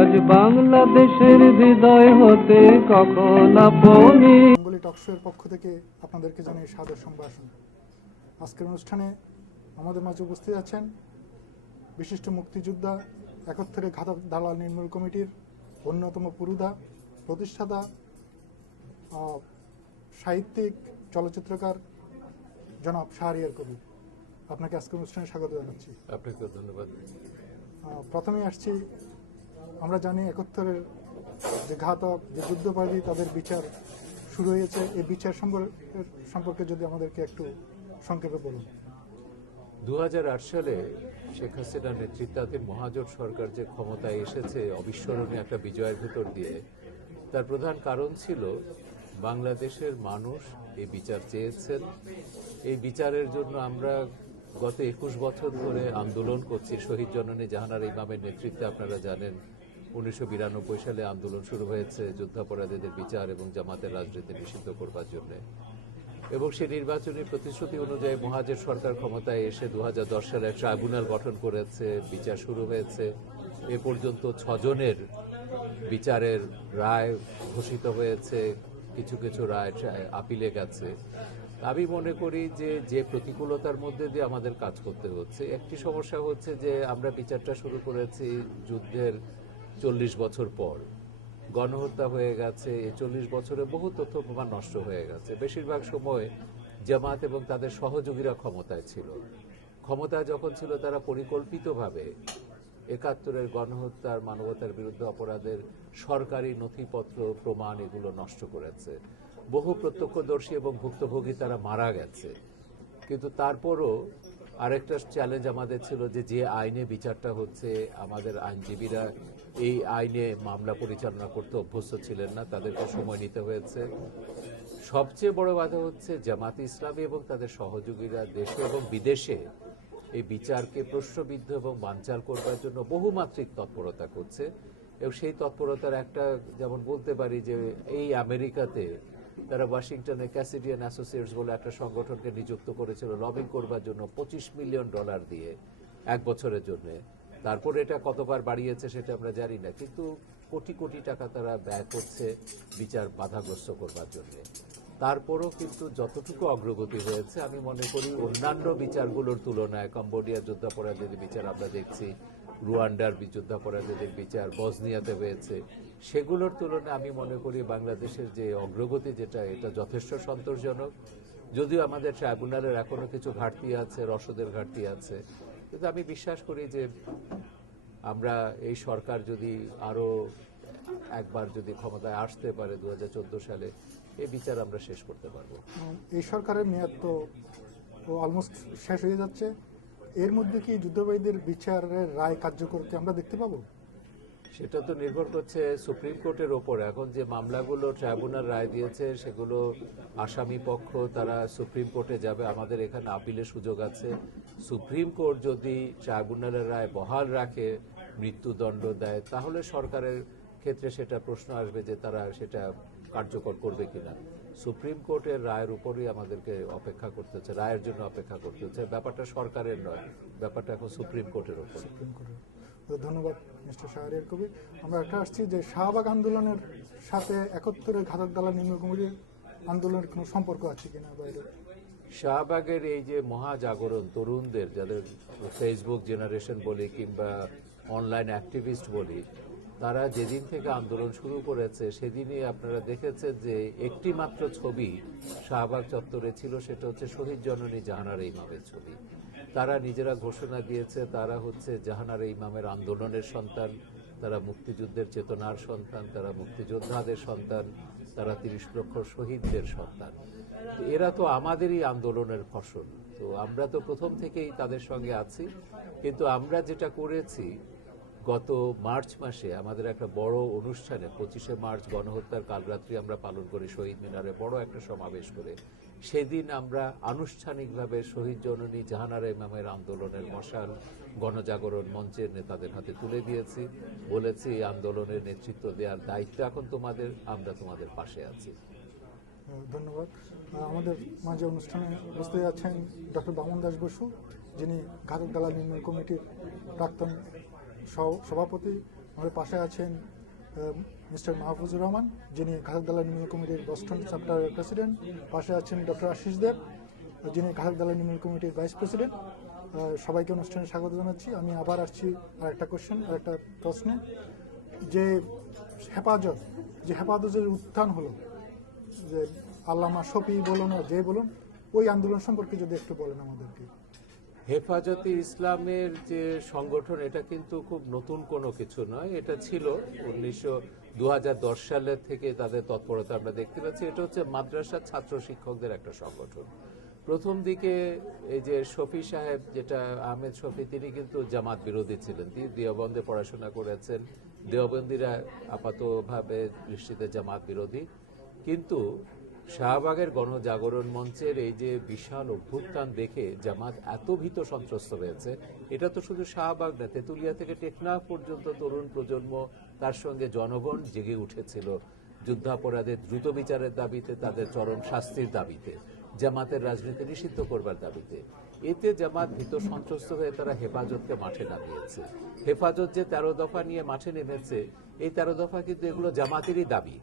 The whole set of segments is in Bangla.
আজ বাংলাদেশের হৃদয় হতে কখন আপনি। বেঙ্গলি টকশো এর পক্ষ থেকে আপনাদেরকে জানাই সাদর সম্ভাষণ। আজকের অনুষ্ঠানে আমাদের মাঝে উপস্থিত আছেন বিশিষ্ট মুক্তিযোদ্ধা, একাত্তরের ঘাতক দালাল নির্মূল কমিটির অন্যতম পুরোধা, প্রতিষ্ঠাতা, সাহিত্যিক, চলচ্চিত্রকার জনাব শাহরিয়ার কবির। আপনাকে আজকের অনুষ্ঠানে স্বাগত জানাচ্ছি। আপনাকে ধন্যবাদ। প্রথমেই আসছি, আমরা জানি একাত্তরের যে ঘাতক, যে যুদ্ধবাদী, তাদের বিচার শুরু হয়েছে। এই বিচার সম্পর্কে যদি আমাদেরকে একটু সংক্ষেপে বলুন। 2008 সালে শেখ হাসিনার নেতৃত্বাধীন মহাজোট সরকার যে ক্ষমতায় এসেছে অবিস্মরণীয় একটা বিজয়ের ভেতর দিয়ে, তার প্রধান কারণ ছিল বাংলাদেশের মানুষ এই বিচার চেয়েছেন। এই বিচারের জন্য আমরা গত 21 বছর ধরে আন্দোলন করছি। শহীদ জননী জাহানারা ইমামের নেতৃত্বে আপনারা জানেন 1992 সালে আন্দোলন শুরু হয়েছে যুদ্ধাপরাধীদের বিচার এবং জামাতের রাজনীতি নিষিদ্ধ করবার জন্য, এবং সেই নির্বাচনী প্রতিশ্রুতি অনুযায়ী মহাজোট সরকার ক্ষমতায় এসে 2010 সালে ট্রাইব্যুনাল গঠন করেছে, বিচার শুরু হয়েছে। এ পর্যন্ত 6 জনের বিচারের রায় ঘোষিত হয়েছে, কিছু কিছু রায় আপিলে গেছে। আমি মনে করি যে প্রতিকূলতার মধ্যে দিয়ে আমাদের কাজ করতে হচ্ছে। একটি সমস্যা হচ্ছে যে আমরা বিচারটা শুরু করেছি যুদ্ধের 40 বছর পর, গণহত্যা হয়ে গেছে। এই 40 বছরে বহু তথ্য প্রমাণ নষ্ট হয়ে গেছে। বেশিরভাগ সময় জামাত এবং তাদের সহযোগীরা ক্ষমতায় ছিল। ক্ষমতায় যখন ছিল তারা পরিকল্পিতভাবে 71-এর গণহত্যার, মানবতার বিরুদ্ধে অপরাধের সরকারি নথিপত্র, প্রমাণ এগুলো নষ্ট করেছে। বহু প্রত্যক্ষদর্শী এবং ভুক্তভোগী তারা মারা গেছে। কিন্তু তারপরও আরেকটা চ্যালেঞ্জ আমাদের ছিল যে আইনে বিচারটা হচ্ছে, আমাদের আইনজীবীরা এই আইনে মামলা পরিচালনা করতে অভ্যস্ত ছিলেন না, তাদেরকে সময় নিতে হয়েছে। সবচেয়ে বড় বাধা হচ্ছে জামাত ইসলামী এবং তাদের সহযোগীরা দেশে এবং বিদেশে এই বিচারকে প্রশ্নবিদ্ধ এবং বানচাল করবার জন্য বহুমাত্রিক তৎপরতা করছে। এবং সেই তৎপরতার একটা, যেমন বলতে পারি যে এই আমেরিকাতে তারা ওয়াশিংটনে ক্যাসিডিয়ান অ্যাসোসিয়েটস বলে একটা সংগঠনকে নিযুক্ত করেছিল লবিং করবার জন্য $25 মিলিয়ন দিয়ে 1 বছরের জন্য। তারপর এটা কতবার বাড়িয়েছে সেটা আমরা জানি না, কিন্তু কোটি কোটি টাকা তারা ব্যয় করছে বিচার বাধাগ্রস্ত করবার জন্য। তারপরও কিন্তু যতটুকু অগ্রগতি হয়েছে আমি মনে করি অন্যান্য বিচারগুলোর তুলনায়, কম্বোডিয়ার যুদ্ধাপরাধীদের বিচার আমরা দেখছি, রুয়ান্ডার যুদ্ধাপরাধীদের বিচার বসনিয়াতে হয়েছে, সেগুলোর তুলনায় আমি মনে করি বাংলাদেশের যে অগ্রগতি যেটা, এটা যথেষ্ট সন্তোষজনক। যদিও আমাদের ট্রাইব্যুনালের এখনো কিছু ঘাটতি আছে, রসদের ঘাটতি আছে, কিন্তু আমি বিশ্বাস করি যে আমরা এই সরকার যদি আরো একবার যদি ক্ষমতায় আসতে পারে 2014 সালে, এই বিচার আমরা শেষ করতে পারবো। এই সরকারের মেয়াদ তো অলমোস্ট শেষ হয়ে যাচ্ছে। এর মধ্যে কি যুদ্ধবাদীদের বিচারের রায় কার্যকরকে আমরা দেখতে পাবো? সেটা তো নির্ভর করছে সুপ্রিম কোর্টের ওপর। এখন যে মামলাগুলো ট্রাইব্যুনাল রায় দিয়েছে সেগুলো আসামি পক্ষ তারা সুপ্রিম কোর্টে যাবে, আমাদের এখানে আপিলের সুযোগ আছে। সুপ্রিম কোর্ট যদি ট্রাইব্যুনালের রায় বহাল রাখে, মৃত্যুদণ্ড দেয়, তাহলে সরকারের ক্ষেত্রে সেটা প্রশ্ন আসবে যে তারা সেটা কার্যকর করবে কিনা। সুপ্রিম কোর্টের রায়ের উপরই আমাদেরকে অপেক্ষা করতে হচ্ছে, রায়ের জন্য অপেক্ষা করতে হচ্ছে। ব্যাপারটা সরকারের নয়, ব্যাপারটা এখন সুপ্রিম কোর্টের উপর। সুপ্রিম কোর্টের। ধন্যবাদ মিস্টার শাহরিয়ার কবির। আমরা একটা আসছি যে শাহবাগ আন্দোলনের সাথে 71-এর ঘাতক দালাল নির্মূল কমিটির আন্দোলনের কোনো সম্পর্ক আছে কিনা বাইরে? শাহবাগের এই যে মহাজাগরণ, তরুণদের, যাদের ফেসবুক জেনারেশন বলি কিংবা অনলাইন অ্যাক্টিভিস্ট বলি, তারা যেদিন থেকে আন্দোলন শুরু করেছে সেদিনই আপনারা দেখেছেন যে একটি মাত্র ছবি শাহবাগ চত্বরে ছিল, সেটা হচ্ছে শহীদ জননী জাহানারা ইমামের ছবি। তারা নিজেরা ঘোষণা দিয়েছে তারা হচ্ছে জাহানারা ইমামের আন্দোলনের সন্তান, তারা মুক্তিযুদ্ধের চেতনার সন্তান, তারা মুক্তিযোদ্ধাদের সন্তান, তারা 30 লক্ষ শহীদদের সন্তান। এরা তো আমাদেরই আন্দোলনের ফসল। তো আমরা তো প্রথম থেকেই তাদের সঙ্গে আছি। কিন্তু আমরা যেটা করেছি, গত মার্চ মাসে আমাদের একটা বড় অনুষ্ঠানে, 25শে মার্চ গণহত্যার কালরাত্রি আমরা পালন করি শহীদ মিনারে বড় একটা সমাবেশ করে। সেদিন আমরা আনুষ্ঠানিকভাবে শহীদ জননী জাহানারা ইমামের আন্দোলনের মশাল গণজাগরণ মঞ্চের নেতাদের হাতে তুলে দিয়েছি, বলেছি এই আন্দোলনের নেতৃত্ব দেওয়ার দায়িত্ব এখন তোমাদের, আমরা তোমাদের পাশে আছি। ধন্যবাদ। আমাদের মাঝে অনুষ্ঠানে উপস্থিত আছেন ডক্টর বামন দাস বসু, যিনি ঘাতক দালাল নির্মূল কমিটির প্রাক্তন সভাপতি। আমাদের পাশে আছেন মিস্টার মাহফুজুর রহমান, যিনি ঘাতক দালাল নির্মূল কমিটির বস্টন চ্যাপ্টারের প্রেসিডেন্ট। পাশে আছেন ডক্টর আশিস দেব, যিনি ঘাতক দালাল নির্মূল কমিটির ভাইস প্রেসিডেন্ট। সবাইকে অনুষ্ঠানে স্বাগত জানাচ্ছি। আমি আবার আসছি আরেকটা প্রশ্নে, যে হেফাজতের উত্থান হলো, যে আল্লামা শফি বলুন যে বলুন, ওই আন্দোলন সম্পর্কে যদি একটু বলেন আমাদেরকে। হেফাজতে ইসলামের যে সংগঠন, এটা কিন্তু খুব নতুন কোনো কিছু নয়। এটা ছিল 2010 সালের থেকে তাদের তৎপরতা আমরা দেখতে পাচ্ছি। এটা হচ্ছে মাদ্রাসা ছাত্র শিক্ষকদের একটা সংগঠন। প্রথম দিকে এই যে শফি সাহেব, যেটা আহমেদ শফি, তিনি কিন্তু জামাত বিরোধী ছিলেন। তিনি দেওবন্দে পড়াশোনা করেছেন। দেওবন্দিরা আপাতভাবে দৃষ্টিতে জামাত বিরোধী, কিন্তু শাহবাগের গণজাগরণ মঞ্চের এই যে বিশাল অভ্যুত্থান দেখে জামাত এত ভীত সন্ত্রস্ত হয়েছে। এটা তো শুধু শাহবাগ না, তেঁতুলিয়া থেকে টেকনাফ পর্যন্ত তরুণ প্রজন্ম, তার সঙ্গে জনগণ জেগে উঠেছিল যুদ্ধাপরাধের দ্রুত বিচারের দাবিতে, তাদের চরম শাস্তির দাবিতে, জামাতের রাজনীতি নিষিদ্ধ করবার দাবিতে। এতে জামাত ভীত সন্ত্রস্ত হয়ে তারা হেফাজতকে মাঠে নামিয়েছে। হেফাজত যে 13 দফা নিয়ে মাঠে নেমেছে, এই 13 দফা কিন্তু এগুলো জামাতেরই দাবি।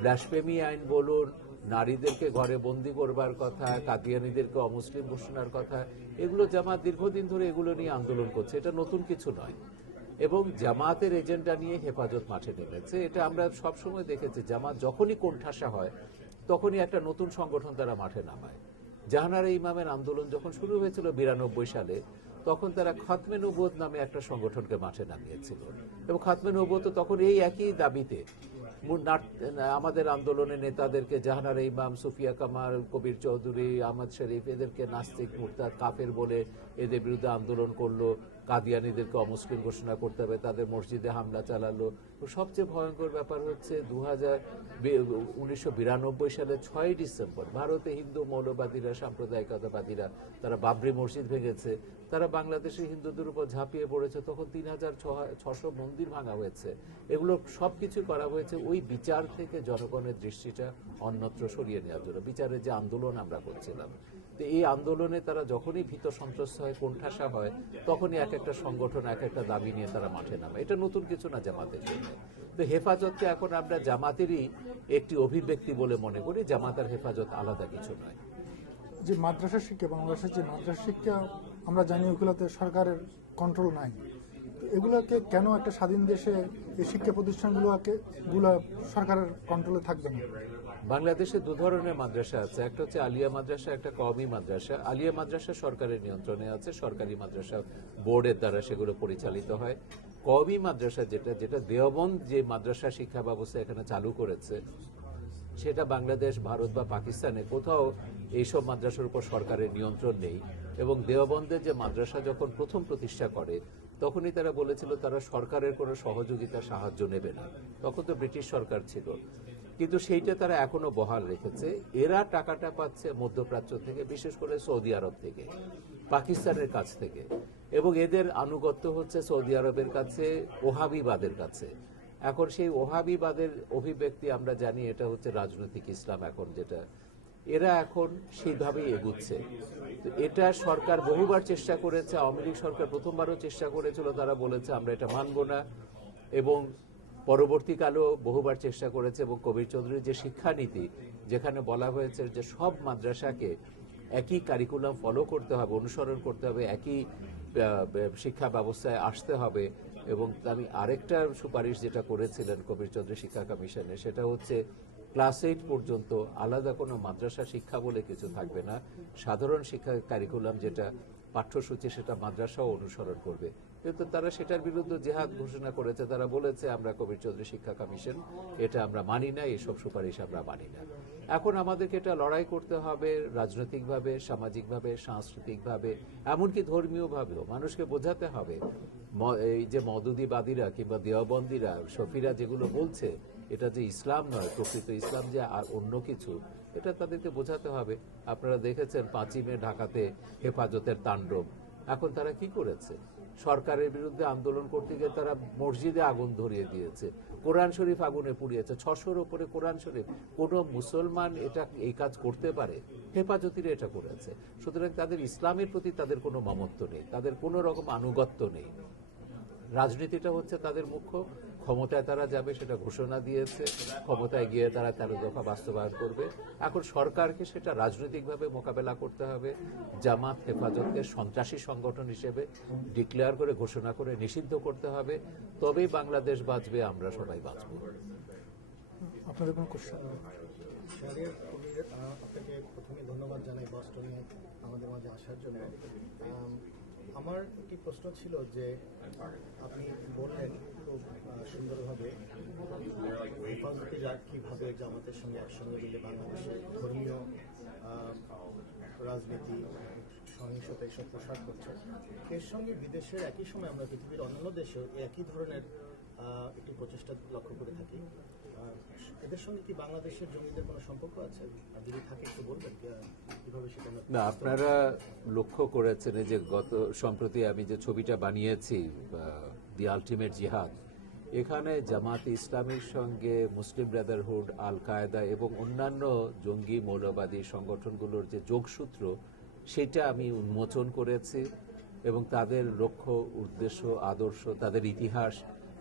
ব্লাসফেমি আইন বলুন, নারীদেরকে ঘরে বন্দি করবার কথা, কাদিয়ানীদেরকে অমুসলিম ঘোষণার কথা, এগুলো জামাত দীর্ঘদিন ধরে এগুলো নিয়ে আন্দোলন করছে। এটা নতুন কিছু নয়। এবং জামাতের এজেন্ডা নিয়ে হেফাজত মাঠে নেমেছে। এটা আমরা সবসময় দেখেছি, জামাত যখনই কোণঠাসা হয় তখনই একটা নতুন সংগঠন তারা মাঠে নামায়। জাহানারা ইমামের আন্দোলন যখন শুরু হয়েছিল 92 সালে, তখন তারা খতমে নবুয়ত নামে একটা সংগঠনকে মাঠে নামিয়েছিল। এবং খতমে নবুয়ত তখন এই একই দাবিতে আমাদের আন্দোলনের নেতাদেরকে, জাহানারা ইমাম, সুফিয়া কামাল, কবির চৌধুরী, আহমদ শরীফ, এদেরকে নাস্তিক, মুরতাদ, কাফের বলে এদের বিরুদ্ধে আন্দোলন করলো। কাদিয়ানীদেরকে অমুসলিম ঘোষণা করতে হবে, তাদের মসজিদে হামলা চালালো। সবচেয়ে ভয়ঙ্কর ব্যাপার হচ্ছে 1992 সালে 6 ডিসেম্বর ভারতে হিন্দু মৌলবাদীরা, সাম্প্রদায়িকতাবাদীরা, তারা বাবরি মসজিদ ভেঙেছে। তারা বাংলাদেশের হিন্দুদের উপর ঝাঁপিয়ে পড়েছে। তখন 3600 মন্দির ভাঙা হয়েছে। এগুলো সবকিছু করা হয়েছে ওই বিচার থেকে জনগণের দৃষ্টিটা অন্যত্র সরিয়ে নেওয়ার জন্য। বিচারের যে আন্দোলন আমরা করছিলাম, তো এই আন্দোলনে তারা যখনই ভীত সন্ত্রস্ত হয়, কোণঠাসা হয়, তখনই এক একটা সংগঠন এক একটা দাবি নিয়ে তারা মাঠে নামে। এটা নতুন কিছু না জামাতের জন্য। তো হেফাজতকে এখন আমরা জামাতেরই একটি অভিব্যক্তি বলে মনে করি। জামাত আর হেফাজত আলাদা কিছু নয়। যে মাদ্রাসা শিক্ষা, বাংলাদেশের যে মাদ্রাসা শিক্ষা, আমরা জানি ওগুলোতে সরকারের কন্ট্রোল নাই। তো এগুলোকে কেন একটা স্বাধীন দেশে এই শিক্ষা প্রতিষ্ঠানগুলোকে সরকারের কন্ট্রোলে থাকবে না? বাংলাদেশে 2 ধরনের মাদ্রাসা আছে। একটা হচ্ছে আলিয়া মাদ্রাসা, একটা কওমি মাদ্রাসা। আলিয়া মাদ্রাসা সরকারের নিয়ন্ত্রণে আছে, সরকারি মাদ্রাসা বোর্ডের দ্বারা সেগুলো পরিচালিত হয়। কওমি মাদ্রাসা যেটা দেওবন্দ যে মাদ্রাসা শিক্ষা ব্যবস্থা এখানে চালু করেছে, সেটা বাংলাদেশ, ভারত বা পাকিস্তানে কোথাও এইসব মাদ্রাসার উপর সরকারের নিয়ন্ত্রণ নেই। এবং দেওবন্দের যে মাদ্রাসা যখন প্রথম প্রতিষ্ঠা করে, তখনই তারা বলেছিল তারা সরকারের কোনো সহযোগিতা, সাহায্য নেবে না। তখন তো ব্রিটিশ সরকার ছিল, কিন্তু সেইটা তারা এখনো বহাল রেখেছে। এরা টাকাটা পাচ্ছে মধ্যপ্রাচ্য থেকে, বিশেষ করে সৌদি আরব থেকে, পাকিস্তানের কাছ থেকে। এবং এদের আনুগত্য হচ্ছে সৌদি আরবের কাছে, ওহাবিবাদের কাছে। এখন সেই ওহাবিবাদের অভিব্যক্তি আমরা জানি, এটা হচ্ছে রাজনৈতিক ইসলাম। এখন যেটা এরা এখন সেইভাবেই এগুচ্ছে। তো এটা সরকার বহুবার চেষ্টা করেছে। আওয়ামী লীগ সরকার প্রথমবারও চেষ্টা করেছিল, তারা বলেছে আমরা এটা মানব না। এবং পরবর্তীকালেও বহুবার চেষ্টা করেছে। এবং কবির চৌধুরীর যে শিক্ষানীতি, যেখানে বলা হয়েছে যে সব মাদ্রাসাকে একই কারিকুলাম ফলো করতে হবে, অনুসরণ করতে হবে, একই শিক্ষা ব্যবস্থায় আসতে হবে। এবং আমি আরেকটা সুপারিশ যেটা করেছিলেন কবির চৌধুরী শিক্ষা কমিশনে, সেটা হচ্ছে ক্লাস 8 পর্যন্ত আলাদা কোনো মাদ্রাসা শিক্ষা বলে কিছু থাকবে না। সাধারণ শিক্ষা কারিকুলাম যেটা পাঠ্যসূচি, সেটা মাদ্রাসাও অনুসরণ করবে। কিন্তু তারা সেটার বিরুদ্ধে জেহাদ ঘোষণা করেছে। তারা বলেছে আমরা কবির চৌধুরী শিক্ষা কমিশন, এটা আমরা মানি না, এইসব সুপারিশ আমরা মানি না। এখন আমাদেরকে এটা লড়াই করতে হবে রাজনৈতিকভাবে, সামাজিকভাবে, সাংস্কৃতিকভাবে, এমনকি ধর্মীয়ভাবেও। মানুষকে বোঝাতে হবে এই যে মওদুদিবাদীরা কিংবা দেওবন্দিরা, শফিরা যেগুলো বলছে, এটা যে ইসলাম নয়, প্রকৃত ইসলাম যে আর অন্য কিছু, এটা তাদেরকে বোঝাতে হবে। আপনারা দেখেছেন 5ই মে ঢাকাতে হেফাজতের তাণ্ডব। এখন তারা কি করেছে? সরকারের বিরুদ্ধে আন্দোলন করতে গিয়ে তারা মসজিদে আগুন ধরিয়ে দিয়েছে। কোরআন শরীফ আগুনে পুড়িয়েছে, 600-র উপরে কোরআন শরীফ। কোনো মুসলমান এই কাজ করতে পারে? হেফাজতিরা এটা করেছে। সুতরাং তাদের ইসলামের প্রতি তাদের কোনো মমত্ব নেই, তাদের কোনো রকম আনুগত্য নেই। রাজনীতিটা হচ্ছে তাদের মুখ্য। ক্ষমতায় তারা যাবে সেটা ঘোষণা দিয়েছে, ক্ষমতায় গিয়ে তারা 13 দফা বাস্তবায়ন করবে। এখন সরকারকে সেটা রাজনৈতিকভাবে মোকাবেলা করতে হবে। জামাত হেফাজতকে সন্ত্রাসী সংগঠন হিসেবে ডিক্লেয়ার করে, ঘোষণা করে নিষিদ্ধ করতে হবে। তবেই বাংলাদেশ বাঁচবে, আমরা সবাই বাঁচব। আপনাদের কোনো কোশ্চেন? শাহরিয়ার কবির, আপনাকে প্রথমে ধন্যবাদ জানাই বস্টনে আমাদের মাঝে আসার জন্য। আমার একটি প্রশ্ন ছিল যে আপনি বললেন খুব সুন্দরভাবে হেফাজতিরা কীভাবে জামাতের সঙ্গে একসঙ্গে মিলে বাংলাদেশের ধর্মীয় রাজনীতি, সহিংসতা এসব প্রসার করছে। এর সঙ্গে বিদেশের একই সময় আমরা পৃথিবীর অন্যান্য দেশেও একই ধরনের একটি প্রচেষ্টা লক্ষ্য করে থাকি। এদের সঙ্গে কি বাংলাদেশের জঙ্গিদের কোনো সম্পর্ক আছে? আর যদি থাকে একটু বলবেন কিভাবে সেটা? না, আপনারা লক্ষ্য করেছেন যে গত সম্প্রতি আমি যে ছবিটা বানিয়েছি দি আলটিমেট জিহাদ, এখানে জামাত ইসলামের সঙ্গে মুসলিম ব্রাদারহুড, আল কায়দা এবং অন্যান্য জঙ্গি মৌলবাদী সংগঠনগুলোর যে যোগসূত্র, সেটা আমি উন্মোচন করেছি এবং তাদের লক্ষ্য, উদ্দেশ্য, আদর্শ, তাদের ইতিহাস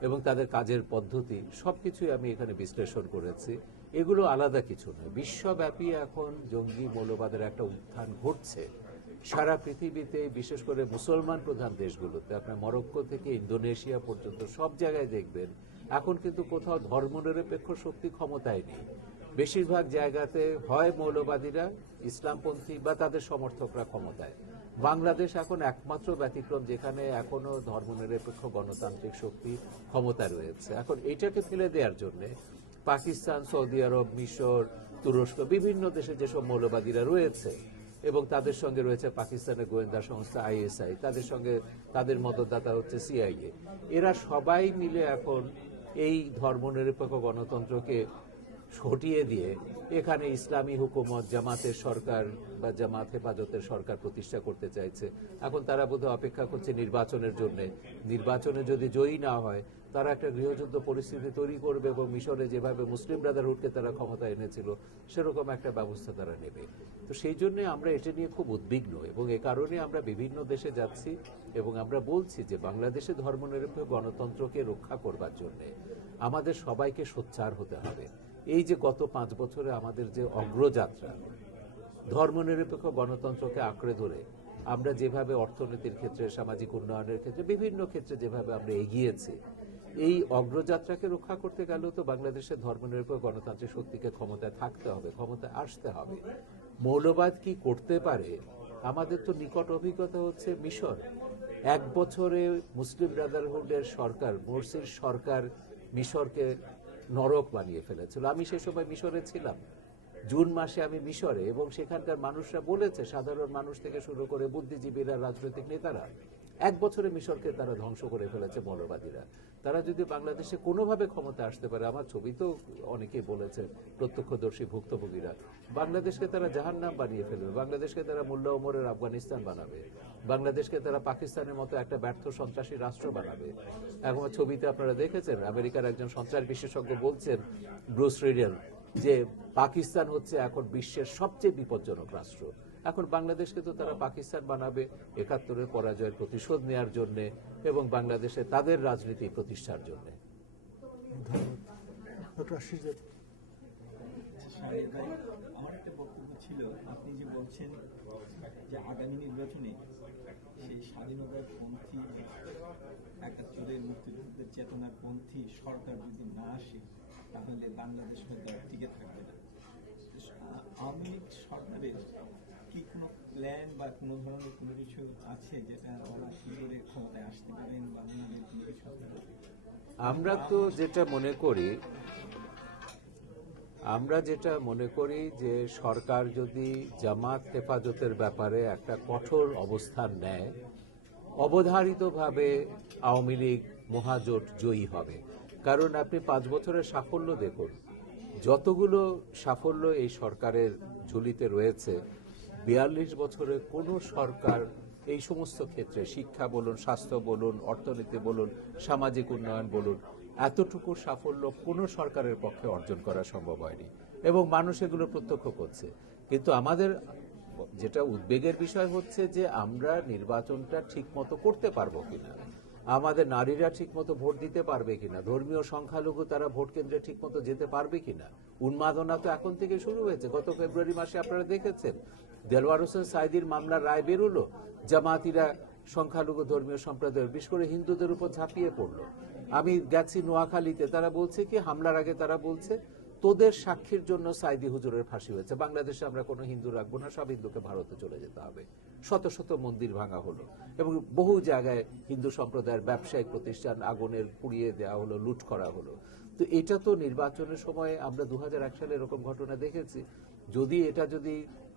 এবং তাদের কাজের পদ্ধতি সবকিছুই আমি এখানে বিশ্লেষণ করেছি। এগুলো আলাদা কিছু নয়। বিশ্বব্যাপী এখন জঙ্গি মৌলবাদের একটা উত্থান ঘটছে সারা পৃথিবীতে, বিশেষ করে মুসলমান প্রধান দেশগুলোতে। আপনার মরক্কো থেকে ইন্দোনেশিয়া পর্যন্ত সব জায়গায় দেখবেন এখন কিন্তু কোথাও ধর্মনিরপেক্ষ শক্তি ক্ষমতায় নেই। বেশিরভাগ জায়গাতে হয় মৌলবাদীরা, ইসলামপন্থী বা তাদের সমর্থকরা ক্ষমতায়। বাংলাদেশ এখন একমাত্র ব্যতিক্রম যেখানে এখনো ধর্মনিরপেক্ষ গণতান্ত্রিক শক্তি ক্ষমতায় রয়েছে। এখন এটাকে ফেলে দেওয়ার জন্য পাকিস্তান, সৌদি আরব, মিশর, তুরস্ক, বিভিন্ন দেশে যেসব মৌলবাদীরা রয়েছে এবং তাদের সঙ্গে রয়েছে পাকিস্তানের গোয়েন্দা সংস্থা ISI, তাদের সঙ্গে তাদের মদতদাতা হচ্ছে CIA, এরা সবাই মিলে এখন এই ধর্মনিরপেক্ষ গণতন্ত্রকে হটিয়ে দিয়ে এখানে ইসলামী হুকুমত, জামাতের সরকার বা জামাত হেফাজতের সরকার প্রতিষ্ঠা করতে চাইছে। এখন তারা বোধহয় অপেক্ষা করছে নির্বাচনের জন্য। নির্বাচনে যদি জয়ী না হয়, তারা একটা গৃহযুদ্ধ পরিস্থিতি তৈরি করবে এবং মিশরে যেভাবে মুসলিম ব্রাদারহুডকে তারা ক্ষমতা এনেছিল সেরকম একটা ব্যবস্থা তারা নেবে। তো সেই জন্য আমরা এটা নিয়ে খুব উদ্বিগ্ন এবং এ কারণে আমরা বিভিন্ন দেশে যাচ্ছি এবং আমরা বলছি যে বাংলাদেশে ধর্মনিরপেক্ষ গণতন্ত্রকে রক্ষা করবার জন্য আমাদের সবাইকে সোচ্চার হতে হবে। এই যে গত 5 বছরে আমাদের যে অগ্রযাত্রা, ধর্মনিরপেক্ষ গণতন্ত্রকে আঁকড়ে ধরে আমরা যেভাবে অর্থনীতির ক্ষেত্রে, সামাজিক উন্নয়নের ক্ষেত্রে, বিভিন্ন ক্ষেত্রে যেভাবে আমরা এগিয়েছি, এই অগ্রযাত্রাকে রক্ষা করতে গেলেও তো বাংলাদেশের ধর্মনিরপেক্ষ গণতান্ত্রিক শক্তিকে ক্ষমতায় থাকতে হবে, ক্ষমতায় আসতে হবে। মৌলবাদ কি করতে পারে? আমাদের তো নিকট অভিজ্ঞতা হচ্ছে মিশর। 1 বছরে মুসলিম ব্রাদারহুডের সরকার, মোরসির সরকার মিশরকে নরক বানিয়ে ফেলেছিল। আমি সে সময় মিশরে ছিলাম, জুন মাসে আমি মিশরে, এবং সেখানকার মানুষরা বলেছে, সাধারণ মানুষ থেকে শুরু করে বুদ্ধিজীবীরা, রাজনৈতিক নেতারা, 1 বছরে মিশরকে তারা ধ্বংস করে ফেলেছে মৌলবাদীরা। তারা যদি বাংলাদেশে কোনোভাবে ক্ষমতা আসতে পারে, আমার ছবি তো অনেকেই বলেছে, প্রত্যক্ষদর্শী ভুক্তভোগীরা, বাংলাদেশকে তারা জাহান্নাম বানিয়ে ফেলবে, বাংলাদেশকে তারা মোল্লা ওমরের আফগানিস্তান বানাবে, বাংলাদেশকে তারা পাকিস্তানের মতো একটা ব্যর্থ সন্ত্রাসী রাষ্ট্র বানাবে। এখন ছবিতে আপনারা দেখেছেন আমেরিকার একজন সন্ত্রাস বিশেষজ্ঞ বলছেন, ব্রুস রিডেল, যে পাকিস্তান হচ্ছে এখন বিশ্বের সবচেয়ে বিপজ্জনক রাষ্ট্র। এখন বাংলাদেশকে তো তারা পাকিস্তান বানাবে 71-এর পরাজয়ের প্রতিশোধ নেওয়ার জন্য এবং বাংলাদেশে তাদের রাজনীতি প্রতিষ্ঠার জন্য। ডক্টর আশিস দেব। আমার একটা বক্তব্য ছিল, আপনি যে বলছেন যে আগামী নির্বাচনে সেই স্বাধীনতার পন্থী, 71-এর মুক্তিযুদ্ধের চেতনার পন্থী সরকার যদি না আসে, তাহলে বাংলাদেশ হয়তো টিকে থাকবে না। আওয়ামী লীগ সরকারের কি কোনো প্ল্যান বা কোনো ধরনের কোনো কিছু আছে যেটা ওরা কি করে ক্ষমতায় আসতে পারেন বা ওনাদের কোনো কিছু? আমরা যেটা মনে করি যে সরকার যদি জামাত হেফাজতের ব্যাপারে একটা কঠোর অবস্থান নেয়, অবধারিতভাবে আওয়ামী লীগ মহাজোট জয়ী হবে। কারণ আপনি 5 বছরের সাফল্য দেখুন, যতগুলো সাফল্য এই সরকারের ঝুলিতে রয়েছে, 42 বছরে কোনো সরকার এই সমস্ত ক্ষেত্রে, শিক্ষা বলুন, স্বাস্থ্য বলুন, অর্থনীতি বলুন, সামাজিক উন্নয়ন বলুন, এতটুকু সাফল্য কোনো সরকারের পক্ষে অর্জন করা সম্ভব হয়নি, এবং মানুষ এগুলো প্রত্যক্ষ করছে। কিন্তু আমাদের যেটা উদ্বেগের বিষয় হচ্ছে যে আমরা নির্বাচনটা ঠিক মতো করতে পারবো কিনা, আমাদের নারীরা ঠিক মতো ভোট দিতে পারবে কিনা, ধর্মীয় সংখ্যালঘু তারা ভোট কেন্দ্রে ঠিক মতো যেতে পারবে কিনা। উন্মাদনা তো এখন থেকে শুরু হয়েছে। গত ফেব্রুয়ারি মাসে আপনারা দেখেছেন দেলওয়ার হোসেন সাইদির মামলার রায় বেরোলো, জামাতিরা সংখ্যালঘু ধর্মীয় সম্প্রদায় বিশেষ করে হিন্দুদের উপর ঝাঁপিয়ে পড়লো। আমি গেছি নোয়াখালীতে, তারা বলছে কি হামলার আগে তারা বলছে তোদের সাক্ষীর জন্য সাইদি হুজুরের ফাঁসি হয়েছে, বাংলাদেশে আমরা কোনো হিন্দু রাখবো না, সব হিন্দুকে ভারতে চলে যেতে হবে। শত শত মন্দির ভাঙা হলো এবং বহু জায়গায় হিন্দু সম্প্রদায়ের ব্যবসায়িক প্রতিষ্ঠান আগুনের পুড়িয়ে দেওয়া হলো, লুট করা হলো। তো এটা তো নির্বাচনের সময় আমরা 2001 সালে এরকম ঘটনা দেখেছি। যদি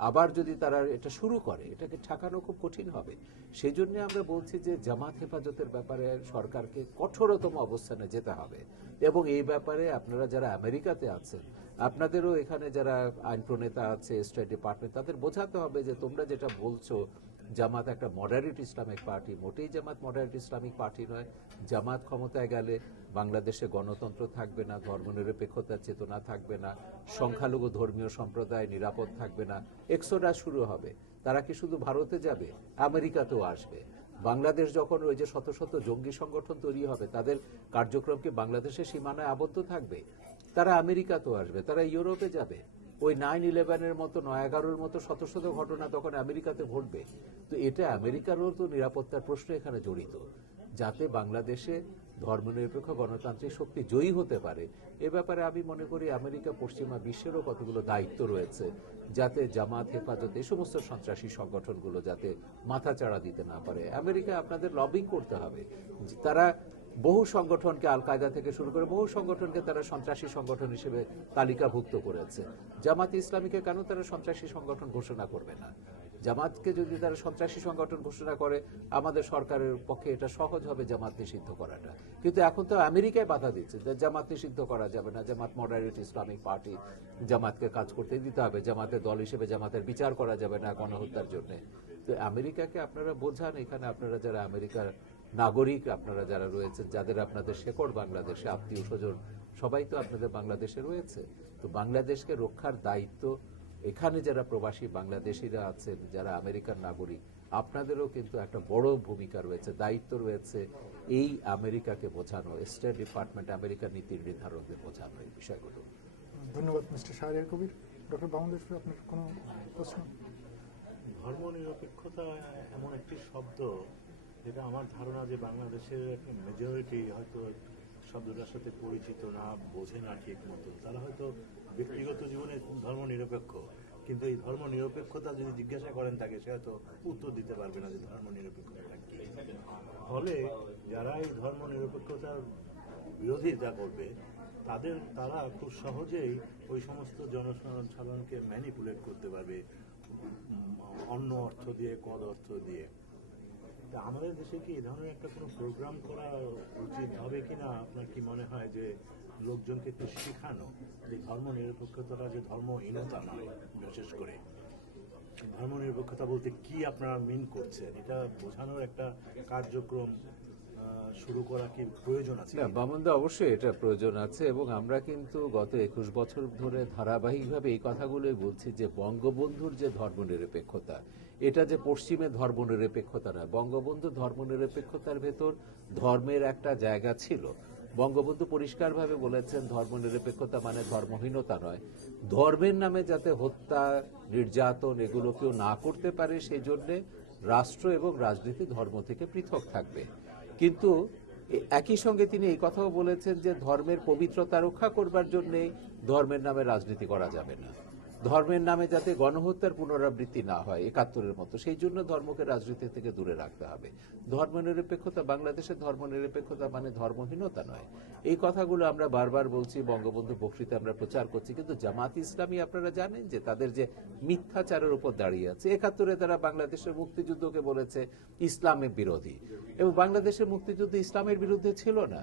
আবার তারা এটা শুরু করে, এটাকে ঠেকানো খুব কঠিন হবে। সেই জন্য আমরা বলছি যে জামাত হেফাজতের ব্যাপারে সরকারকে কঠোরতম অবস্থানে যেতে হবে, এবং এই ব্যাপারে আপনারা যারা আমেরিকাতে আছেন, আপনাদেরও এখানে যারা আইন প্রণেতা আছে, স্টেট ডিপার্টমেন্ট, তাদের বোঝাতে হবে যে তোমরা যেটা বলছো জামাত একটা মডারেট ইসলামিক পার্টি, মোটেই জামাত মডারেট ইসলামিক পার্টি নয়। জামাত ক্ষমতায় গেলে বাংলাদেশে গণতন্ত্র থাকবে না, ধর্মনিরপেক্ষতার চেতনা থাকবে না, সংখ্যালঘু ধর্মীয় সম্প্রদায় নিরাপদ থাকবে না, এক্সোডাস শুরু হবে। তারা কি শুধু ভারতে যাবে, আমেরিকাতেও আসবে। বাংলাদেশ যখন ওই যে শত শত জঙ্গি সংগঠন তৈরি হবে, তাদের কার্যক্রম কি বাংলাদেশের সীমানায় আবদ্ধ থাকবে? তারা আমেরিকাতেও আসবে, তারা ইউরোপে যাবে। ওই 9/11-এর মতো 9/11-র মতো শত শত ঘটনা তখন আমেরিকাতে ঘটবে। তো এটা আমেরিকারও তো নিরাপত্তার প্রশ্ন এখানে জড়িত, যাতে বাংলাদেশে ধর্মনিরপেক্ষ গণতান্ত্রিক শক্তি জয়ী হতে পারে। এ ব্যাপারে আমি মনে করি আমেরিকা, পশ্চিমা বিশ্বেরও কতগুলো দায়িত্ব রয়েছে, যাতে জামাত হেফাজত এই সমস্ত সন্ত্রাসী সংগঠনগুলো যাতে মাথা চাড়া দিতে না পারে। আমেরিকা আপনাদের লবিং করতে হবে। তারা বহু সংগঠনকে, আল কায়দা থেকে শুরু করে বহু সংগঠনকে তারা সন্ত্রাসী সংগঠন হিসেবে তালিকাভুক্ত করেছে। জামাত ইসলামীকে কেন তারা সন্ত্রাসী সংগঠন ঘোষণা করবে না? জামাতকে যদি তারা সন্ত্রাসী সংগঠন ঘোষণা করে, আমাদের সরকারের পক্ষে এটা সহজ হবে জামাত নিষিদ্ধ করাটা। কিন্তু এখন তো আমেরিকায় বাধা দিচ্ছে যে জামাত নিষিদ্ধ করা যাবে না, জামাত মডারেট ইসলামিক পার্টি, জামাতকে কাজ করতে দিতে হবে, জামাতের দল হিসেবে জামাতের বিচার করা যাবে না গণহত্যার জন্য। তো আমেরিকাকে আপনারা বোঝান, এখানে আপনারা যারা আমেরিকার নাগরিক, আপনারা যারা রয়েছেন, যাদের আপনাদের শেকড় বাংলাদেশে, আত্মীয় স্বজন সবাই তো আপনাদের বাংলাদেশে রয়েছে। তো বাংলাদেশকে রক্ষার দায়িত্ব এখানে যারা প্রবাসী বাংলাদেশিরা আছেন, যারা আমেরিকার নাগরিক, আপনাদেরও কিন্তু একটা বড় ভূমিকা রয়েছে, দায়িত্ব রয়েছে এই আমেরিকাকে বোঝানো, স্টেট ডিপার্টমেন্ট, আমেরিকার নীতি নির্ধারকদের বোঝানো এই বিষয়গুলো। ধন্যবাদ মিস্টার শাহরিয়ার কবির। ডক্টর বাংলাদেশ, আপনার কোনো প্রশ্ন? ধর্মনিরপেক্ষতা এমন একটি শব্দ যেটা আমার ধারণা যে বাংলাদেশের একটা মেজরিটি হয়তো শব্দটার সাথে পরিচিত না, বোঝে না ঠিক মতো। তারা হয়তো ব্যক্তিগত জীবনে ধর্মনিরপেক্ষ, কিন্তু এই ধর্মনিরপেক্ষতা যদি জিজ্ঞাসা করেন তাকে, সে হয়তো উত্তর দিতে পারবে না যে ধর্মনিরপেক্ষতা কি। ফলে যারা এই ধর্মনিরপেক্ষতার বিরোধিতা করবে তারা খুব সহজেই ওই সমস্ত জনসাধারণকে ম্যানিপুলেট করতে পারবে অন্য অর্থ দিয়ে, কদ অর্থ দিয়ে। তা আমাদের দেশে কি এই ধরনের একটা কোনো প্রোগ্রাম করা উচিত হবে কিনা? আপনার কি মনে হয় যে লোকজনকে একটু শেখানো যে ধর্মনিরপেক্ষতাটা যে ধর্মহীনতা নয়, বিশেষ করে ধর্মনিরপেক্ষতা বলতে কি আপনারা মিন করছেন, এটা বোঝানোর একটা কার্যক্রম শুরু করা কি প্রয়োজন আছে? না, বামনদা, অবশ্যই এটা প্রয়োজন আছে, এবং আমরা কিন্তু গত 21 বছর ধরে ধারাবাহিকভাবে এই কথাগুলোই বলছি যে বঙ্গবন্ধুর যে ধর্মনিরপেক্ষতা, এটা যে পশ্চিমে ধর্মনিরপেক্ষতা না, বঙ্গবন্ধু ধর্মনিরপেক্ষতার ভেতর ধর্মের একটা জায়গা ছিল। বঙ্গবন্ধু পরিষ্কারভাবে বলেছেন ধর্মনিরপেক্ষতা মানে ধর্মহীনতা নয়, ধর্মের নামে যাতে হত্যা, নির্যাতন এগুলো কেউ না করতে পারে, সেই জন্যে রাষ্ট্র এবং রাজনীতি ধর্ম থেকে পৃথক থাকবে। কিন্তু একই সঙ্গে তিনি এই কথাও বলেছেন যে ধর্মের পবিত্রতা রক্ষা করবার জন্যে ধর্মের নামে রাজনীতি করা যাবে না, ধর্মের নামে যাতে গণহত্যার পুনরাবৃত্তি না হয় 71-এর মতো, সেই জন্য ধর্মকে রাজনীতি থেকে দূরে রাখতে হবে। ধর্মনিরপেক্ষতা, বাংলাদেশের ধর্মনিরপেক্ষতা মানে ধর্মহীনতা নয়। এই কথাগুলো আমরা বারবার বলছি, বঙ্গবন্ধু বক্তৃতা আমরা প্রচার করছি, কিন্তু জামাত ইসলামী আপনারা জানেন যে তাদের যে মিথ্যাচারের উপর দাঁড়িয়ে আছে। 71-এ তারা বাংলাদেশের মুক্তিযুদ্ধকে বলেছে ইসলামের বিরোধী, এবং বাংলাদেশের মুক্তিযুদ্ধ ইসলামের বিরুদ্ধে ছিল না।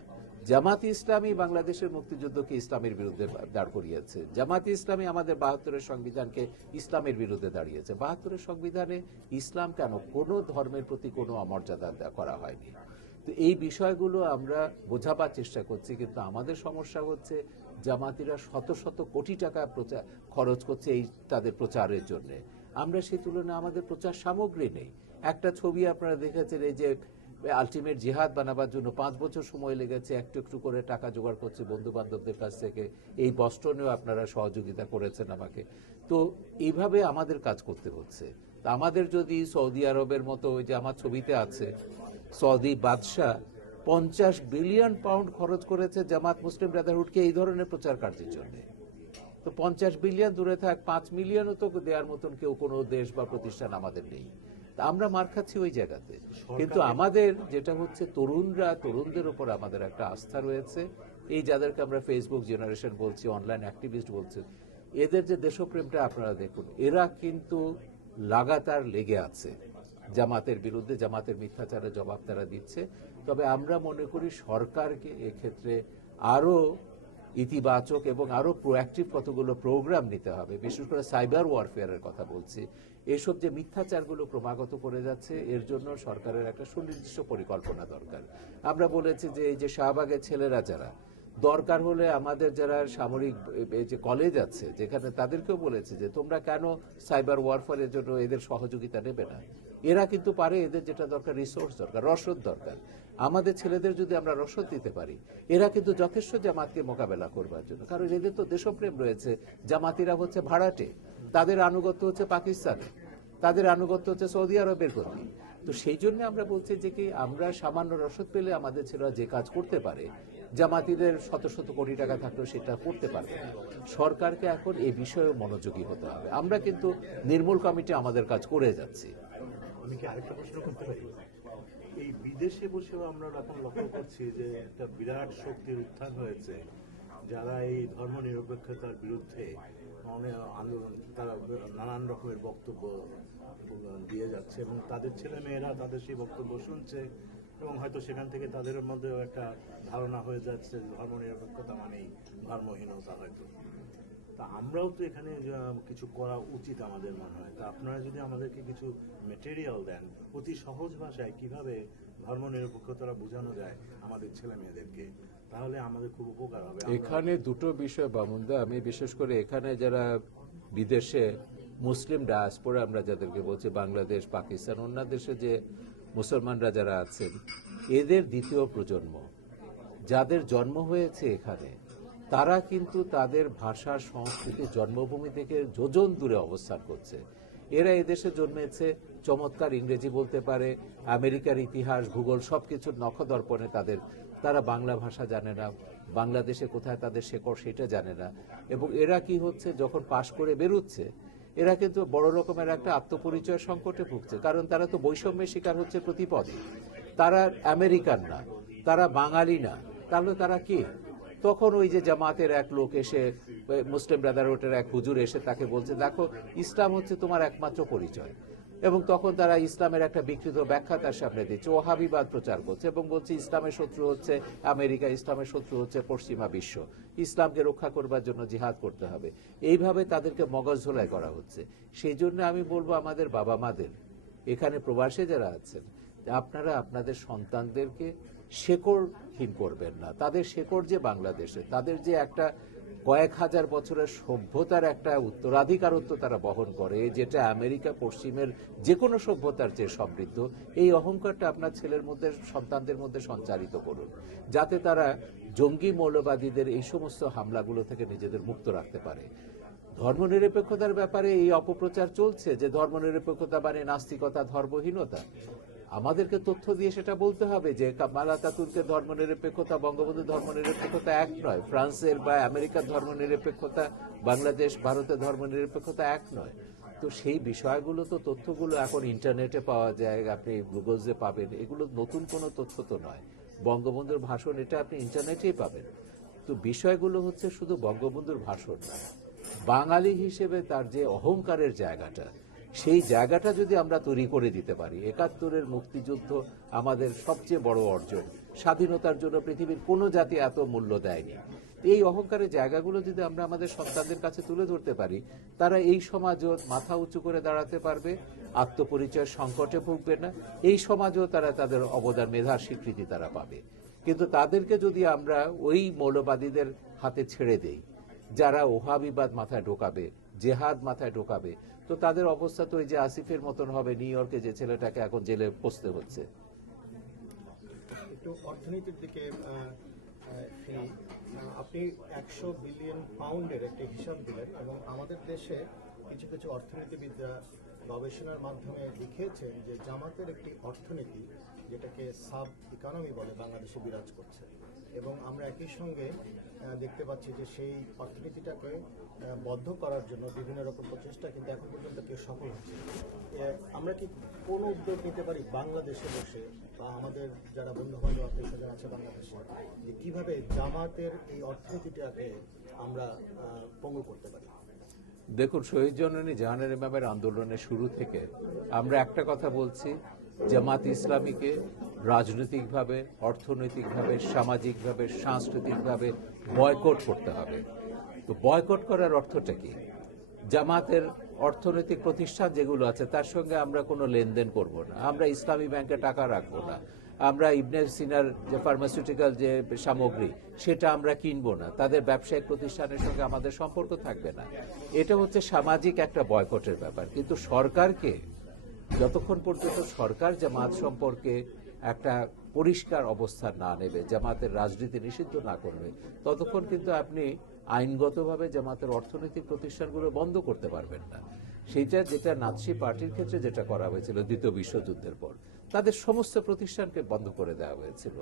জামাত ইসলামী বাংলাদেশের মুক্তিযুদ্ধকে ইসলামের বিরুদ্ধে দাঁড় করিয়েছে। জামাত ইসলামী আমাদের 72-এর সংবিধানকে ইসলামের বিরুদ্ধে দাঁড়িয়েছে। 72-এর সংবিধানে ইসলাম কেন, কোনো ধর্মের প্রতি কোনো অমর্যাদা করা হয়নি। তো এই বিষয়গুলো আমরা বোঝাবার চেষ্টা করছি, কিন্তু আমাদের সমস্যা হচ্ছে জামাতিরা শত শত কোটি টাকা প্রচার খরচ করছে এই তাদের প্রচারের জন্য। আমরা সেই তুলনায় আমাদের প্রচার সামগ্রী নেই। একটা ছবি আপনারা দেখেছেন, এই যে আলটিমেট জিহাদ বানাবার জন্য 5 বছর সময় লেগেছে, একটু একটু করে টাকা জোগাড় করছে বন্ধু বান্ধবদের কাছ থেকে। এই বস্টনেও আপনারা সহযোগিতা করেছেন আমাকে। তো এইভাবে আমাদের কাজ করতে হচ্ছে। তা আমাদের যদি সৌদি আরবের মতো, ওই যে আমার ছবিতে আছে, সৌদি বাদশাহ 50 বিলিয়ন পাউন্ড খরচ করেছে জামাত মুসলিম ব্রাদারহুডকে এই ধরনের প্রচার কার্যের জন্য। তো 50 বিলিয়ন দূরে থাক, 5 মিলিয়নও তো দেওয়ার মতন কেউ কোনো দেশ বা প্রতিষ্ঠান আমাদের নেই। তা আমরা মার খাচ্ছি ওই জায়গাতে। কিন্তু আমাদের যেটা হচ্ছে তরুণদের উপর আমাদের একটা আস্থা রয়েছে। এই যাদেরকে আমরা ফেসবুক জেনারেশন বলছি, অনলাইন অ্যাক্টিভিস্ট বলছি, এদের যে দেশপ্রেমটা আপনারা দেখুন, এরা কিন্তু লাগাতার লেগে আছে জামাতের বিরুদ্ধে। জামাতের মিথ্যাচারের জবাব তারা দিচ্ছে। তবে আমরা মনে করি সরকারকে এক্ষেত্রে আরো ইতিবাচক এবং আরো প্রোঅ্যাক্টিভ কতগুলো প্রোগ্রাম নিতে হবে। বিশেষ করে সাইবার ওয়ারফেয়ারের কথা বলছি। এসব যে মিথ্যাচারগুলো ক্রমাগত করে যাচ্ছে, এর জন্য সরকারের একটা সুনির্দিষ্ট পরিকল্পনা দরকার। আমরা বলেছি যে এই যে শাহবাগের ছেলেরা যারা, দরকার হলে আমাদের যারা সামরিক যে কলেজ আছে যেখানে, তাদেরকেও বলেছে যে তোমরা কেন সাইবার ওয়ারফেয়ারের জন্য এদের সহযোগিতা নেবে না। এরা কিন্তু পারে, এদের যেটা দরকার রিসোর্স দরকার, রসদ দরকার। আমাদের ছেলেদের যদি আমরা রসদ দিতে পারি, এরা কিন্তু যথেষ্ট জামাতকে মোকাবেলা করবার জন্য। কারণ এদের তো দেশপ্রেম রয়েছে। জামাতিরা হচ্ছে ভাড়াটে, তাদের আনুগত্য হচ্ছে পাকিস্তানে, তাদের আনুগত্য হচ্ছে সৌদি আরবের প্রতি। তো সেই জন্য আমরা বলছি যে কি, আমরা সামান্য রসদ পেলে আমাদের ছেলেরা যে কাজ করতে পারে, জামাতিদের শত শত কোটি টাকা থাকলেও সেটা করতে পারবে না। সরকারকে এখন এই বিষয়ে মনোযোগী হতে হবে। আমরা কিন্তু নির্মূল কমিটি আমাদের কাজ করে যাচ্ছি। আমি কি আরেকটা প্রশ্ন করতে পারি? এই বিদেশে বসেও আমরা এখন লক্ষ্য করছি যে একটা বিরাট শক্তির উত্থান হয়েছে, যারা এই ধর্ম নিরপেক্ষতার বিরুদ্ধে অনেক আন্দোলন, তারা নানান রকমের বক্তব্য দিয়ে যাচ্ছে এবং তাদের ছেলে মেয়েরা তাদের সেই বক্তব্য শুনছে এবং হয়তো সেখান থেকে তাদের মধ্যেও একটা ধারণা হয়ে যাচ্ছে ধর্ম নিরপেক্ষতা মানেই ধর্মহীনতা হয়তো। তা আমরাও তো এখানে কিছু করা উচিত আমাদের মনে হয়। তা আপনারা যদি আমাদেরকে কিছু মেটেরিয়াল দেন অতি সহজ ভাষায় কিভাবে ধর্ম নিরপেক্ষতা বোঝানো যায় আমাদের ছেলে মেয়েদেরকে, তাহলে আমাদের খুব উপকার হবে। এখানে দুটো বিষয় বামুনদা, আমি বিশেষ করে এখানে যারা বিদেশে মুসলিম ডায়াসপোরা আমরা যাদেরকে বলছি, বাংলাদেশ, পাকিস্তান, অন্য দেশে যে মুসলমানরা যারা আছেন, এদের দ্বিতীয় প্রজন্ম যাদের জন্ম হয়েছে এখানে, তারা কিন্তু তাদের ভাষা, সংস্কৃতি, জন্মভূমি থেকে যোজন দূরে অবস্থান করছে। এরা এদেশে জন্মেছে, চমৎকার ইংরেজি বলতে পারে, আমেরিকার ইতিহাস, ভূগোল সবকিছুর নখদর্পণে তারা বাংলা ভাষা জানে না, বাংলাদেশে কোথায় তাদের শেকড় সেটা জানে না। এবং এরা কি হচ্ছে, যখন পাশ করে বেরোচ্ছে, এরা কিন্তু বড় রকমের একটা আত্মপরিচয় সংকটে ভুগছে। কারণ তারা তো বৈষম্যের শিকার হচ্ছে প্রতিপদে। তারা আমেরিকান না, তারা বাঙালি না, তাহলে তারা কি? তখন ওই যে জামাতের এক লোক এসে, মুসলিম ব্রাদারহুডের এক হুজুর এসে তাকে বলছে, দেখো ইসলাম হচ্ছে তোমার একমাত্র পরিচয়। এবং তখন তারা ইসলামের একটা বিকৃত ব্যাখ্যা তার সামনে দিচ্ছে, ওহাবিবাদ প্রচার করছে এবং বলছে ইসলামের শত্রু হচ্ছে আমেরিকা, ইসলামের শত্রু হচ্ছে পশ্চিমা বিশ্ব, ইসলামকে রক্ষা করবার জন্য জিহাদ করতে হবে। এইভাবে তাদেরকে মগজ ধোলাই করা হচ্ছে। সেই জন্য আমি বলবো আমাদের বাবা মাদের, এখানে প্রবাসে যারা আছেন, আপনারা আপনাদের সন্তানদেরকে শেকড়হীন করবেন না। তাদের শেকড় যে বাংলাদেশে, তাদের যে একটা কয়েক হাজার বছরের সভ্যতার একটা উত্তরাধিকারত্ব তারা বহন করে, যেটা আমেরিকা পশ্চিমের যে কোনো সভ্যতার যে সমৃদ্ধ, এই অহংকারটা আপনার ছেলের মধ্যে, সন্তানদের মধ্যে সঞ্চারিত করুন, যাতে তারা জঙ্গি মৌলবাদীদের এই সমস্ত হামলাগুলো থেকে নিজেদের মুক্ত রাখতে পারে। ধর্মনিরপেক্ষতার ব্যাপারে এই অপপ্রচার চলছে যে ধর্মনিরপেক্ষতা মানে নাস্তিকতা, ধর্মহীনতা। আমাদেরকে তথ্য দিয়ে সেটা বলতে হবে যে কামাল আতাতুর্কের ধর্মনিরপেক্ষতা, বঙ্গবন্ধুর ধর্মনিরপেক্ষতা এক নয়, ফ্রান্সের বা আমেরিকার ধর্মনিরপেক্ষতা, বাংলাদেশ, ভারতের ধর্মনিরপেক্ষতা এক নয়। তো সেই বিষয়গুলো তো, তথ্যগুলো এখন ইন্টারনেটে পাওয়া যায়, আপনি গুগলসে পাবেন। এগুলো নতুন কোনো তথ্য তো নয়। বঙ্গবন্ধুর ভাষণ এটা আপনি ইন্টারনেটেই পাবেন। তো বিষয়গুলো হচ্ছে শুধু বঙ্গবন্ধুর ভাষণ না, বাঙালি হিসেবে তার যে অহংকারের জায়গাটা, সেই জায়গাটা যদি আমরা তৈরি করে দিতে পারি। ৭১-এর মুক্তিযুদ্ধ আমাদের সবচেয়ে বড় অর্জন। স্বাধীনতার জন্য পৃথিবীর কোনো জাতি এত মূল্য দেয়নি। এই অহংকারের জায়গাগুলো যদি আমরা আমাদের সন্তানদের কাছে তুলে ধরতে পারি, তারা এই সমাজও মাথা উঁচু করে দাঁড়াতে পারবে, আত্মপরিচয় সংকটে ভুগবে না, এই সমাজও তারা তাদের অবদান, মেধার স্বীকৃতি তারা পাবে। কিন্তু তাদেরকে যদি আমরা ওই মৌলবাদীদের হাতে ছেড়ে দেই, যারা ওহাবিবাদ মাথায় ঢোকাবে, জেহাদ মাথায় ঢোকাবে, তো তাদের অবস্থা তো ওই যে আসিফের মতন হবে, নিউ ইয়র্কে যে ছেলেটাকে এখন জেলে পচতে হচ্ছে। একটু অর্থনীতির দিকে ফিরি। আপনি 100 বিলিয়ন পাউন্ডের একটা হিসাব দিলেন, এবং আমাদের দেশে কিছু কিছু অর্থনীতিবিদরা গবেষণার মাধ্যমে দেখিয়েছেন যে জামাতের একটি অর্থনীতি, যেটাকে সাব ইকোনমি বলে, বাংলাদেশে বিরাজ করছে। এবং আমরা একই সঙ্গে দেখতে পাচ্ছি যে সেই অর্থনীতিটাকে বদ্ধ করার জন্য বিভিন্ন রকম প্রচেষ্টা কিন্তু এখন পর্যন্ত কেউ সফল হচ্ছে। আমরা কি কোন উদ্যোগ নিতে পারি বাংলাদেশে বসে, বা আমাদের যারা বন্ধু বান্ধব আত্মীয় স্বজন আছে বাংলাদেশে, যে কিভাবে জামাতের এই অর্থনীতিটাকে আমরা পঙ্গু করতে পারি? দেখুন, শহীদ জননী জাহানের ইমামের আন্দোলনের শুরু থেকে আমরা একটা কথা বলছি, জামাত ইসলামীকে রাজনৈতিকভাবে, অর্থনৈতিকভাবে, সামাজিকভাবে, সাংস্কৃতিকভাবে বয়কট করতে হবে। তো বয়কট করার অর্থটা কি? জামাতের অর্থনৈতিক প্রতিষ্ঠান যেগুলো আছে তার সঙ্গে আমরা কোনো লেনদেন করব না, আমরা ইসলামী ব্যাংকে টাকা রাখবো না, আমরা ইবনে সিনার যে ফার্মাসিউটিক্যাল যে সামগ্রী সেটা আমরা কিনবো না, তাদের ব্যবসায়িক প্রতিষ্ঠানের সঙ্গে আমাদের সম্পর্ক থাকবে না। এটা হচ্ছে সামাজিক একটা বয়কটের ব্যাপার। কিন্তু সরকারকে, যতক্ষণ পর্যন্ত সরকার জামাত সম্পর্কে একটা পরিষ্কার অবস্থান না নেবে, জামাতের রাজনীতি নিষিদ্ধ না করবে, ততক্ষণ কিন্তু আপনি আইনগতভাবে জামাতের অর্থনৈতিক প্রতিষ্ঠানগুলো বন্ধ করতে পারবেন না। সেইটা যেটা নাৎসি পার্টির ক্ষেত্রে যেটা করা হয়েছিল দ্বিতীয় বিশ্বযুদ্ধের পর, তাদের সমস্ত প্রতিষ্ঠানকে বন্ধ করে দেওয়া হয়েছিল।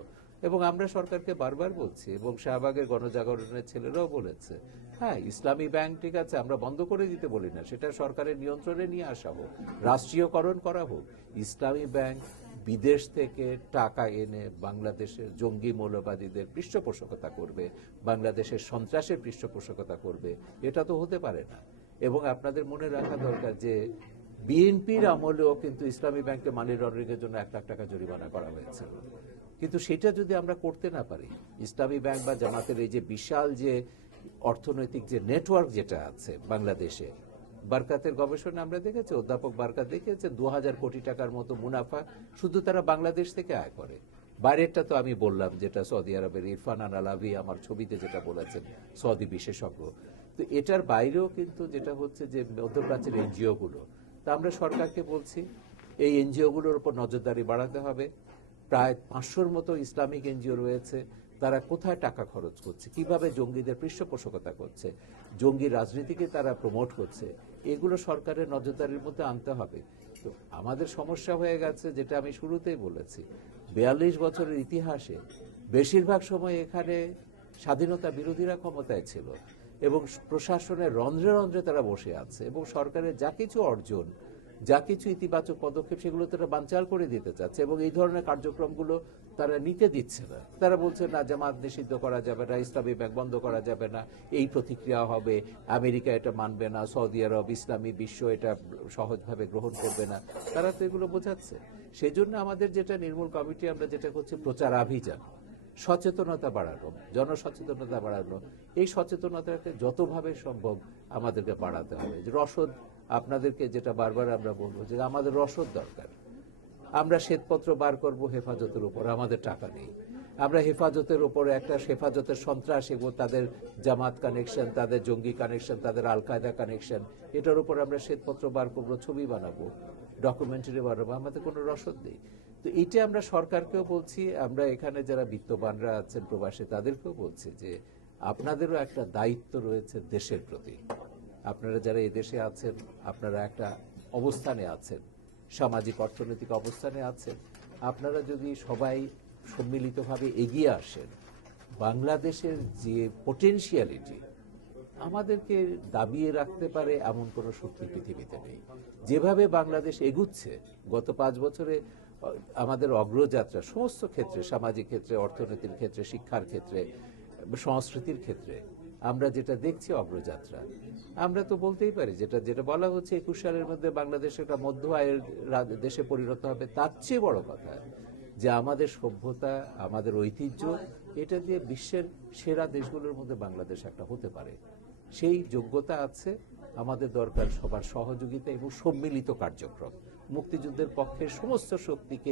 এবং আমরা সরকারকে বারবার বলছি, এবং শাহবাগের গণজাগরণের ছেলেরাও বলেছে, হ্যাঁ ইসলামী ব্যাংক ঠিক আছে, আমরা বন্ধ করে দিতে বলি না, সেটা সরকারের নিয়ন্ত্রণে নিয়ে আসা হোক, রাষ্ট্রীয়করণ করা হোক। ইসলামী ব্যাংক বিদেশ থেকে টাকা এনে বাংলাদেশের জঙ্গি মৌলবাদীদের পৃষ্ঠপোষকতা করবে, বাংলাদেশের সন্ত্রাসের পৃষ্ঠপোষকতা করবে, এটা তো হতে পারে না। এবং আপনাদের মনে রাখা দরকার যে বিএনপির আমলেও কিন্তু ইসলামী ব্যাংকে মানি লন্ডারিংয়ের জন্য 1 লাখ টাকা জরিমানা করা হয়েছিল। কিন্তু সেটা যদি আমরা করতে না পারি, ইসলামী ব্যাংক বা জামাতের এই যে বিশাল যে অর্থনৈতিক যে নেটওয়ার্ক যেটা আছে বাংলাদেশে, বারকাতের গবেষণা আমরা দেখেছি, অধ্যাপক বারকাত দেখিয়েছে 2000 কোটি টাকার মতো মুনাফা শুধু তারা বাংলাদেশ থেকে আয় করে। বাইরেরটা তো আমি বললাম, যেটা সৌদি আরবের ইরফান আলাভি আমার ছবিতে যেটা বলেছেন, সৌদি বিশেষজ্ঞ। তো এটার বাইরেও কিন্তু যেটা হচ্ছে যে মধ্যপ্রাচ্যের এনজিও গুলো, তা আমরা সরকারকে বলছি এই এনজিও গুলোর উপর নজরদারি বাড়াতে হবে। প্রায় 500-র মতো ইসলামিক এনজিও রয়েছে, তারা কোথায় টাকা খরচ করছে, কিভাবে জঙ্গিদের পৃষ্ঠপোষকতা করছে, জঙ্গি রাজনীতিকে তারা প্রমোট করছে, এগুলো সরকারের নজরদারির মধ্যে আনতে হবে। তো আমাদের সমস্যা হয়ে গেছে, যেটা আমি শুরুতেই বলেছি, 42 বছরের ইতিহাসে বেশিরভাগ সময় এখানে স্বাধীনতা বিরোধীরা ক্ষমতায় ছিল, এবং প্রশাসনের রন্ধ্রে রন্ধ্রে তারা বসে আছে, এবং সরকারের যা কিছু অর্জন, যা কিছু ইতিবাচক পদক্ষেপ, সেগুলো তারা বানচাল করে দিতে চাচ্ছে, এবং এই ধরনের কার্যক্রমগুলো তারা নিতে দিচ্ছে না। তারা বলছে না, জামাত নিষিদ্ধ করা যাবে না, ইসলামী ব্যাংক বন্ধ করা যাবে না, এই প্রতিক্রিয়া হবে, আমেরিকা এটা মানবে না, সৌদি আরব, ইসলামী বিশ্ব এটা সহজভাবে গ্রহণ করবে না। তারা তো এগুলো বোঝাচ্ছে। সেই জন্য আমাদের যেটা নির্মূল কমিটি, আমরা যেটা করছি প্রচারাভিযান, সচেতনতা বাড়ানো, জনসচেতনতা বাড়ানো, এই সচেতনতাকে যতভাবে সম্ভব আমাদেরকে বাড়াতে হবে। যে রসদ, আপনাদেরকে যেটা বারবার আমরা বলবো যে আমাদের রসদ দরকার। আমরা শ্বেতপত্র বার করব হেফাজতের উপর, আমাদের টাকা নেই। আমরা হেফাজতের উপরে একটা হেফাজতের সন্ত্রাস এবং তাদের জামাত কানেকশন, তাদের জঙ্গি কানেকশন, তাদের আল কায়দা কানেকশন, এটার উপর আমরা শ্বেতপত্র বার করবো, ছবি বানাবো, ডকুমেন্টারি বানাবো, আমাদের কোনো রসদ নেই। তো এইটা আমরা সরকারকেও বলছি, আমরা এখানে যারা বিত্তবানরা আছেন প্রবাসে তাদেরকেও বলছি যে আপনাদেরও একটা দায়িত্ব রয়েছে দেশের প্রতি। আপনারা যারা এই দেশে আছেন, আপনারা একটা অবস্থানে আছেন, সামাজিক অর্থনৈতিক অবস্থানে আছেন, আপনারা যদি সবাই সম্মিলিতভাবে এগিয়ে আসেন, বাংলাদেশের যে পোটেনশিয়ালিটি আমাদেরকে দাবিয়ে রাখতে পারে এমন কোনো শক্তি পৃথিবীতে নেই। যেভাবে বাংলাদেশ এগুচ্ছে গত 5 বছরে, আমাদের অগ্রযাত্রা সমস্ত ক্ষেত্রে, সামাজিক ক্ষেত্রে, অর্থনীতির ক্ষেত্রে, শিক্ষার ক্ষেত্রে, সংস্কৃতির ক্ষেত্রে আমরা যেটা দেখছি অগ্রযাত্রা, আমরা তো বলতেই পারি যেটা বলা হচ্ছে 21 সালের মধ্যে বাংলাদেশ একটা মধ্য আয়ের দেশে পরিণত হবে। তার চেয়ে বড় কথা যে আমাদের সভ্যতা, আমাদের ঐতিহ্য এটা দিয়ে বিশ্বের সেরা দেশগুলোর মধ্যে বাংলাদেশ একটা হতে পারে। সেই যোগ্যতা আছে, আমাদের দরকার সবার সহযোগিতা এবং সম্মিলিত কার্যক্রম। মুক্তিযুদ্ধের পক্ষের সমস্ত শক্তিকে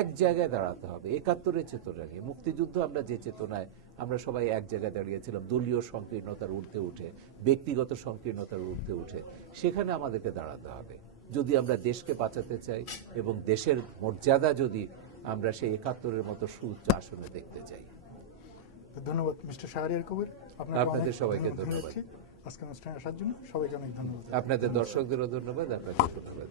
এক জায়গায় দাঁড়াতে হবে, ৭১-এর চেতনা নিয়ে। মুক্তিযুদ্ধ আমরা যে চেতনায় আমরা সবাই এক জায়গায় দাঁড়িয়েছিলাম, দলীয় সংকীর্ণতার ঊর্ধ্বে উঠে, ব্যক্তিগত সংকীর্ণতার ঊর্ধ্বে উঠে, সেখানে আমাদেরকে দাঁড়াতে হবে যদি আমরা দেশকে বাঁচাতে চাই এবং দেশের মর্যাদা যদি আমরা সেই ৭১-এর মতো সুউচ্চ আসনে দেখতে চাই। ধন্যবাদ মিস্টার শাহরিয়ার কবির, আপনাদের সবাইকে ধন্যবাদ। আজকে অনুষ্ঠানে আসার জন্য সবাইকে অনেক ধন্যবাদ। আপনাদের দর্শকদেরও ধন্যবাদ, আপনাকে ধন্যবাদ।